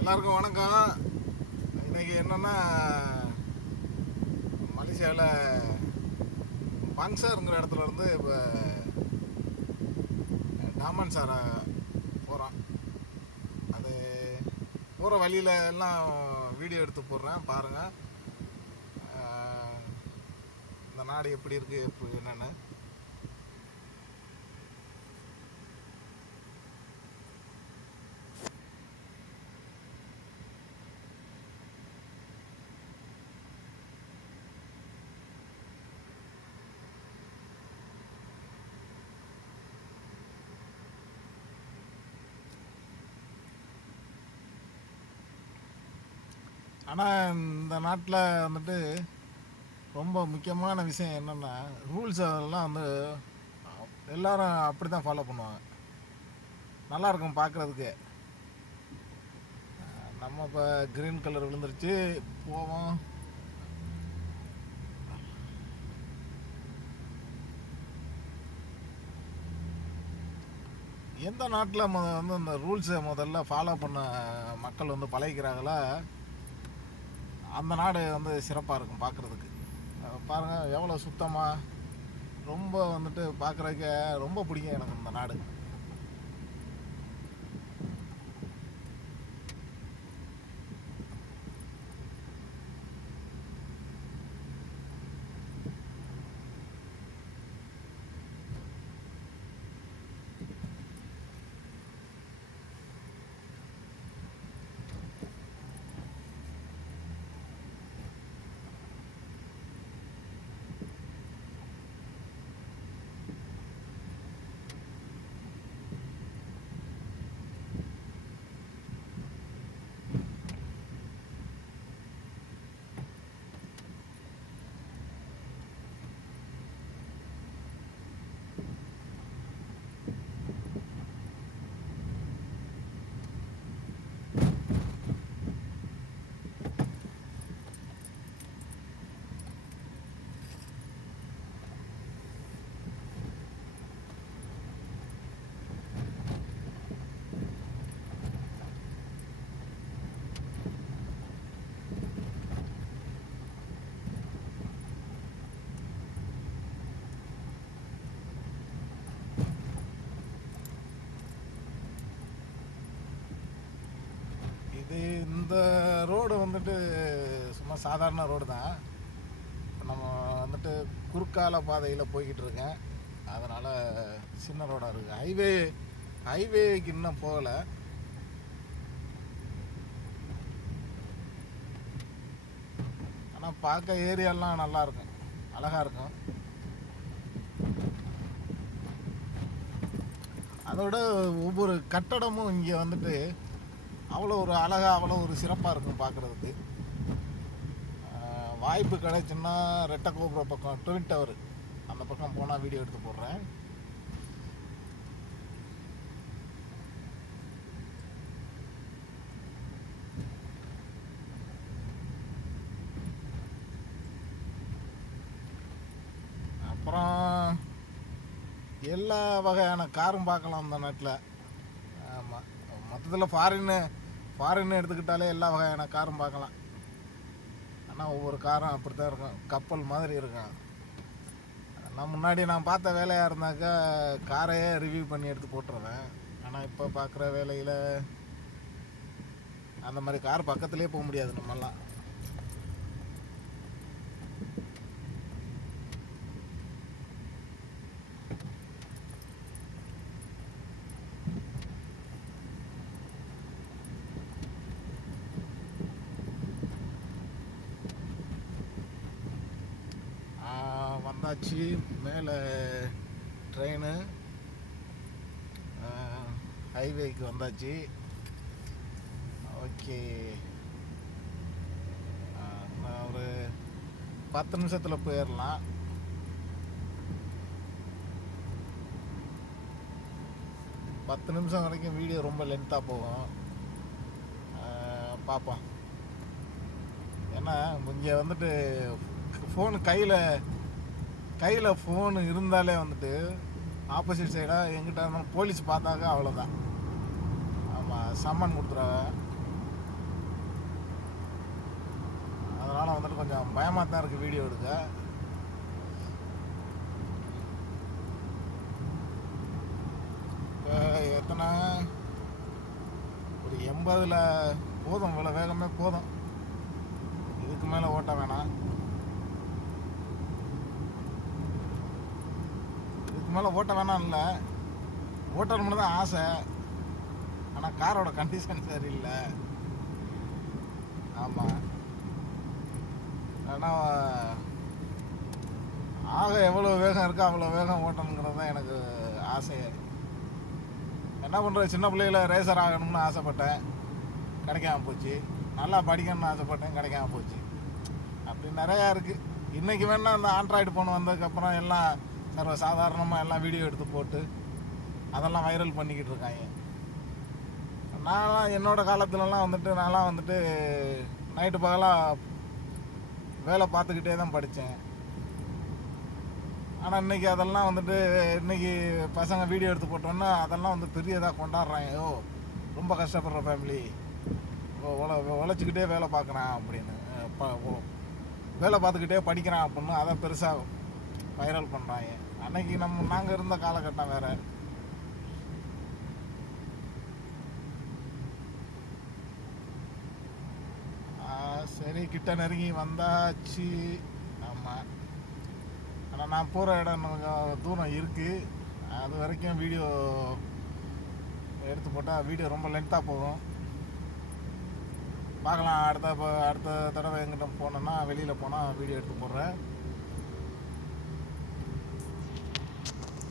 எல்லாருக்கும் வணக்கம். இன்னைக்கு என்னென்னா மலேசியாவில் பங்சாருங்கிற இடத்துல இருந்து இப்போ டாமன் சாரை போகிறோம் அது போகிற வழியில எல்லாம் வீடியோ எடுத்து போடுறேன் பாருங்கள் இந்த நாடு எப்படி இருக்குது எப்படி என்னென்னு. ஆனால் இந்த நாட்டில் வந்துட்டு ரொம்ப முக்கியமான விஷயம் என்னென்னா ரூல்ஸ் அதெல்லாம் வந்து எல்லாரும் அப்படி தான் ஃபாலோ பண்ணுவாங்க நல்லாயிருக்கும் பார்க்குறதுக்கு நம்ம இப்போ க்ரீன் கலர் விழுந்துருச்சு போவோம். எந்த நாட்டில் முத வந்து இந்த ரூல்ஸை முதல்ல ஃபாலோ பண்ண மக்கள் வந்து பழகிக்கிறாங்களோ? அந்த நாடு வந்து சிறப்பாக இருக்கும் பார்க்குறதுக்கு. பாருங்கள் எவ்வளோ சுத்தமாக ரொம்ப வந்துட்டு பார்க்குறதுக்கு ரொம்ப பிடிக்கும் எனக்கு இந்த நாடு இது இந்த ரோடு வந்துட்டு சும்மா சாதாரண ரோடு தான். நம்ம வந்துட்டு குறுக்கால பாதையில் போய்கிட்டு இருக்கேன். அதனால் சின்ன ரோடாக இருக்குது ஹைவே ஹைவேக்கு இன்னும் போகலை. ஆனால் பார்க்க ஏரியாலாம் நல்லா இருக்கும். அழகாக இருக்கும். அதோட ஒவ்வொரு கட்டடமும் இங்கே வந்துட்டு அவ்வளோ ஒரு அழகாக அவ்வளோ ஒரு சிறப்பாக இருக்கும் பார்க்குறதுக்கு வாய்ப்பு கிடைச்சுன்னா ரெட்டை கோபுர பக்கம் ட்வின் டவர் அந்த பக்கம் போனால் வீடியோ எடுத்து போடுறேன். அப்புறம் எல்லா வகையான காரும் பார்க்கலாம் அந்த நாட்டில் ஆமாம் மொத்தத்தில் ஃபாரின்னு ஃபாரின்னு எடுத்துக்கிட்டாலே எல்லா வகையான காரும் பார்க்கலாம். ஆனால் ஒவ்வொரு காரும் அப்படி தான் இருக்கும். கப்பல் மாதிரி இருக்கும். நான் முன்னாடி நான் பார்த்த வேலையாக இருந்தாக்கா காரையே ரிவ்யூ பண்ணி எடுத்து போட்டுருவேன். ஆனால் இப்போ பார்க்குற வேலையில் அந்த மாதிரி கார் பக்கத்துலேயே போக முடியாது நம்மெல்லாம். ஆச்சு மேலே ட்ரெயினு ஹைவேக்கு வந்தாச்சு. ஓகே. நான் ஒரு பத்து நிமிஷத்தில் போயிடலாம் பத்து நிமிஷம் வரைக்கும் வீடியோ ரொம்ப லென்த்தாக போகும். பார்ப்போம் ஏன்னா இங்கே வந்துட்டு ஃபோனு கையில் கையில் ஃபோனு இருந்தாலே வந்துட்டு ஆப்போசிட் சைடாக எங்கிட்ட இருந்தாலும் போலீஸ் பார்த்தாக்க அவ்வளோதான் ஆமாம் சம்மன் கொடுத்துருவாங்க அதனால் வந்துட்டு கொஞ்சம் பயமாக தான் இருக்குது வீடியோ எடுக்க. இப்போ எத்தனை? ஒரு எண்பதில் போதும் இவ்வளோ வேகமே போதும். இதுக்கு மேலே ஓட்ட வேணாம். இதுக்கு மேலே ஓட்ட வேணாம் இல்லை. ஓட்டணும்னு தான் ஆசை. ஆனால் காரோட கண்டிஷன் சரியில்லை. ஆமாம் ஆனால் ஆக எவ்வளோ வேகம் இருக்கோ அவ்வளோ வேகம் ஓட்டணுங்கிறது தான் எனக்கு ஆசையே என்ன பண்ணுறது சின்ன பிள்ளையில் ரேசர் ஆகணும்னு ஆசைப்பட்டேன். கிடைக்காம போச்சு. நல்லா படிக்கணும்னு ஆசைப்பட்டேன். கிடைக்காம போச்சு. அப்படி நிறையா இருக்குது இன்றைக்கி வேணால் அந்த ஆண்ட்ராய்டு ஃபோன் வந்ததுக்கப்புறம் எல்லாம் சர்வ சாதாரணமாக எல்லாம் வீடியோ எடுத்து போட்டு அதெல்லாம் வைரல் பண்ணிக்கிட்டு இருக்காங்க. நான்லாம் என்னோடய காலத்துலலாம் வந்துட்டு நான்லாம் வந்துட்டு நைட்டு பகலாக வேலை பார்த்துக்கிட்டே தான் படித்தேன். ஆனால் இன்னைக்கு அதெல்லாம் வந்துட்டு இன்றைக்கி பசங்க வீடியோ எடுத்து போட்டோன்னா அதெல்லாம் வந்து பெரியதாக கொண்டாடுறாங்க. ஓ ரொம்ப கஷ்டப்படுற ஃபேமிலி உழ உழைச்சிக்கிட்டே வேலை பார்க்குறான் அப்படின்னு. வேலை பார்த்துக்கிட்டே படிக்கிறான் அப்படின்னு அதை பெருசாக வைரல் பண்ணுறாங்க அன்னைக்கு நம்ம நாங்கள் இருந்த காலகட்டம் வேறு. சரி கிட்ட நெருங்கி வந்தாச்சு. ஆமாம் ஆனால் நான் போகிற இடம் கொஞ்சம் தூரம் இருக்குது அது வரைக்கும் வீடியோ எடுத்து போட்டால் வீடியோ ரொம்ப லென்த்தாக போகும். பார்க்கலாம். அடுத்த இப்போ அடுத்த தடவை எங்கிட்ட போனேன்னா வெளியில் போனால் வீடியோ எடுத்து போடுறேன்.